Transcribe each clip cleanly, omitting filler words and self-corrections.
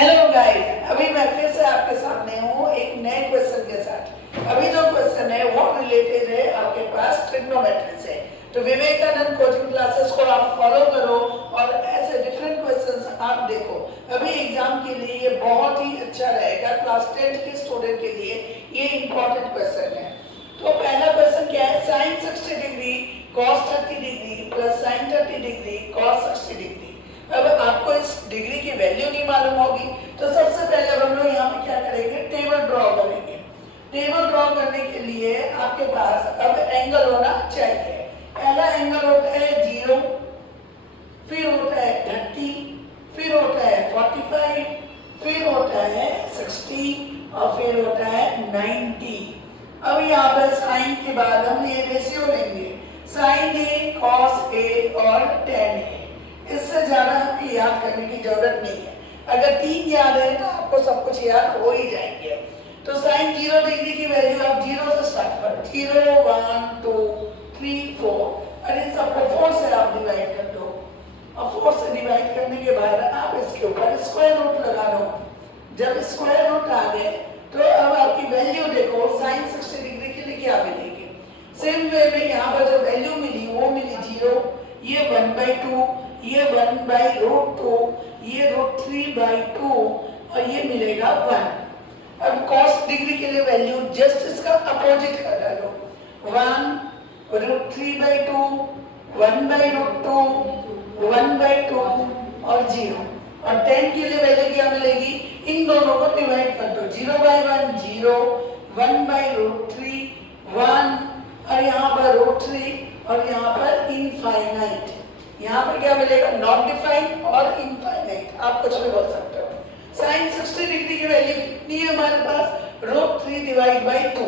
Hello guys, अभी मैं फिर से आपके सामने हूँ एक नए क्वेश्चन के साथ। अभी जो क्वेश्चन है वो रिलेटेड है आपके पास ट्रिग्नोमेट्री से। तो विवेकानंद कोचिंग क्लासेस को आप फॉलो करो और ऐसे डिफरेंट क्वेश्चंस आप देखो। अभी एग्जाम के लिए ये बहुत ही अच्छा रहेगा, क्लास 10 के स्टूडेंट के लिए ये इंपॉर्टेंट क्वेश्चन है। तो पहला क्वेश्चन क्या है, sine 60 degree cos 30 degree plus sine 30 degree cos 60 degree. अब आपको इस डिग्री की वैल्यू नहीं मालूम होगी, तो सबसे पहले हम लोग यहाँ पे क्या करेंगे, टेबल ड्रॉ करेंगे। टेबल ड्रॉ करने के लिए आपके पास अब एंगल होना चाहिए। पहला एंगल होता है 0, फिर होता है 30, फिर होता है 45, फिर होता है 60 और फिर होता है 90। अब यहाँ पर साइन के बाद हम ये रेशियो लेंगे, साइन ए कॉस ए और टेन ए। इससे ज्यादा हमें याद करने की जरूरत नहीं है। अगर 3 याद है तो आपको सब कुछ याद हो ही जाएंगे। तो साइन 0 डिग्री की वैल्यू आप 0 से स्टार्ट करो, 0 1 2 3 4 और इन सबको 4 से आप डिवाइड कर दो। और 4 से डिवाइड करने के बाद आप इसके ऊपर स्क्वायर रूट लगा दो। जब स्क्वायर रूट आ गए तो अब आपकी वैल्यू देखो, साइन 60 डिग्री के लिए क्या मिलेगी। सेम वे में यहाँ पर जो वैल्यू मिली वो मिली 0, ये 1/2, ये 1/√2, ये √3/2 और ये मिलेगा 1। अब cos डिग्री के लिए वैल्यू जस्ट इसका अपोजिट कर डालो, 1 √3/2, 1/√2, 1/2 और 0। और 10 के लिए वैल्यू क्या मिलेगी, इन दोनों को डिवाइड कर दो, 0/1 0, 1/√3 1 और यहाँ पर √3 और यहाँ पर इनफाइनाइट। यहाँ पर क्या मिलेगा, नॉट डिफाइंड और इनफाइनाइट, आप कुछ भी बोल सकते हो। साइन 60 डिग्री की वैल्यू कितनी है हमारे पास, √3/2।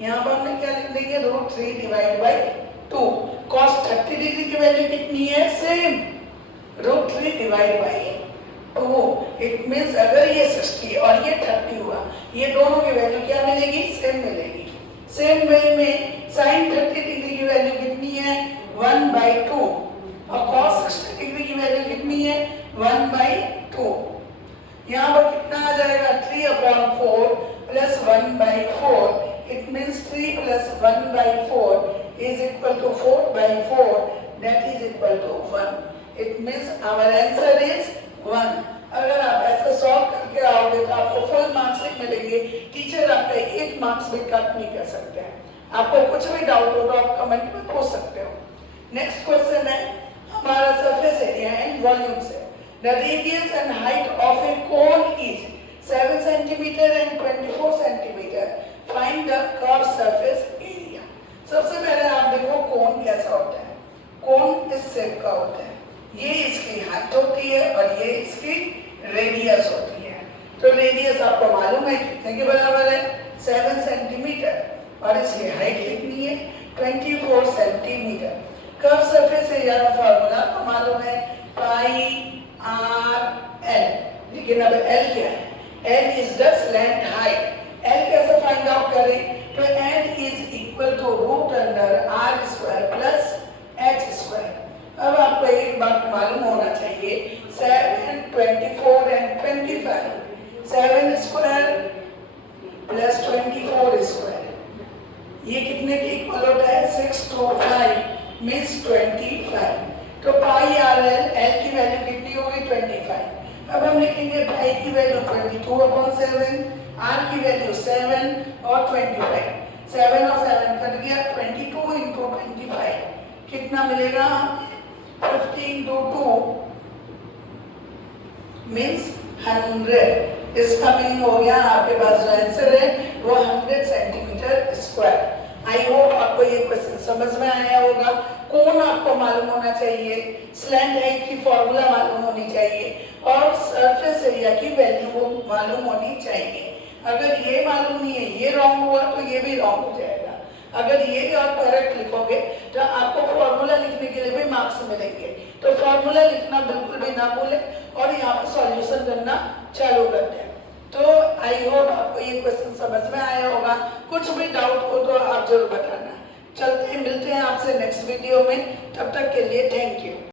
यहाँ पर हमने क्या लिख देंगे, √3/2। cos 30 डिग्री की वैल्यू कितनी है, सेम √3/2। इट मीन्स अगर ये 60 और ये 30 हुआ, ये दोनों की वैल्यू क्या मिलेगी, सेम मिलेगी। सेम वे में साइन 30 डिग्री की वैल्यू कितनी है, 1/2 और cos 60 डिग्री की वैल्यू कितनी है, 1/2। यहाँ पर कितना आ जाएगा, 3/4 plus 1/4। It means 3 plus 1/4 is equal to 4/4, that is equal to 1। It means our answer is 1। अगर आप ऐसे सॉल्व करके आओगे तो आपको फुल मार्क्स ही मिलेंगे। टीचर आपका 1 मार्क्स भी कट नहीं कर सकते हैं। आपको कुछ भी डाउट हो तो आप कमेंट में पूछ सकते हो। नेक्स्ट क्वेश्चन है हमारा सरफेस एरिया एंड वॉल्यूम से। The radius and height of A cone is 7 centimetre and 24 centimetre. Find the curve surface area. सबसे पहले आप देखो कोन कैसा होता है। कोन इस शेप का होता है, ये इसकी हाइट होती है और ये इसकी रेडियस होती है। तो रेडियस आपको मालूम है कितने के बराबर है, 7 सेंटीमीटर और इसकी हाइट कितनी है, 24 सेंटीमीटर। कर्व सरफेस एरिया का फॉर्मूला आपको मालूम है, पाई r l। लेकिन अब l क्या है, l is the slant height. l कैसे फाइंड आउट करें, तो l is equal to √r² plus h²। अब आपको एक बात मालूम होना चाहिए, 7 24 एंड 25, 7 स्क्वायर प्लस 24 स्क्वायर, ये कितने के इक्वल होता है, 625 मीन्स 25। तो पाई आर एल, एल की वैल्यू कितनी होगी, 25। अब हम लिखेंगे पाई की वैल्यू 22/7, आर की वैल्यू 7 और 25। 7 और 7 कट गया, 22 इंटू 25 कितना मिलेगा, 15 to 2 means 100। इसका मीनिंग हो गया आपके पास जो आंसर है वो 100 सेंटीमीटर स्क्वायर। आई होप आपको ये क्वेश्चन समझ में आया होगा। कोण आपको मालूम होना चाहिए, स्लैंट हाइट की फॉर्मूला मालूम होनी चाहिए और सरफेस एरिया की वैल्यू मालूम होनी चाहिए। अगर ये मालूम नहीं है, ये रॉन्ग हुआ तो ये भी रॉन्ग हो जाएगा। अगर ये और करेक्ट लिखोगे तो आपको फॉर्मूला लिखने के लिए भी मार्क्स मिलेंगे। तो फॉर्मूला लिखना बिल्कुल भी ना भूलें और यहाँ पर सॉल्यूशन करना चालू कर दें। तो आई होप आपको ये क्वेश्चन समझ में आया होगा। कुछ भी डाउट हो तो आप जरूर बताना। चलते हैं, मिलते हैं आपसे नेक्स्ट वीडियो में। तब तक के लिए थैंक यू।